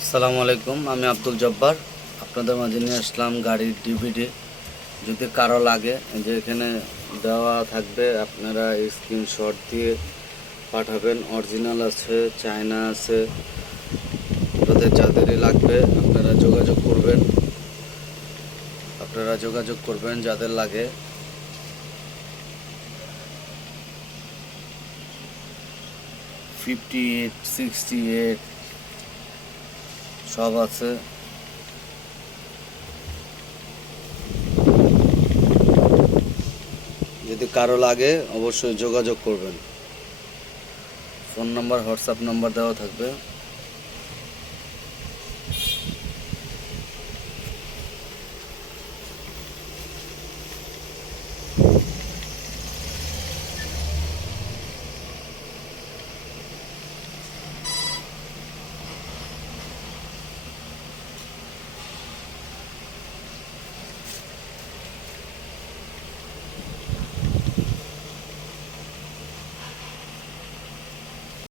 আসসালামু আলাইকুম, আমি আব্দুল জব্বার আপনাদের মাঝে নিয়ে আসলাম গাড়ির ডিভিডি। যদি কারো লাগে, যে এখানে দেওয়া থাকবে, আপনারা স্ক্রিনশট দিয়ে পাঠাবেন। অরিজিনাল আছে, চায়না আছে, আপনাদের যাদেরই লাগবে আপনারা যোগাযোগ করবেন যাদের লাগে। 58, 68 সব আছে। যদি কারো লাগে অবশ্যই যোগাযোগ করবেন। ফোন নাম্বার, হোয়াটসঅ্যাপ নাম্বার দেওয়া থাকবে।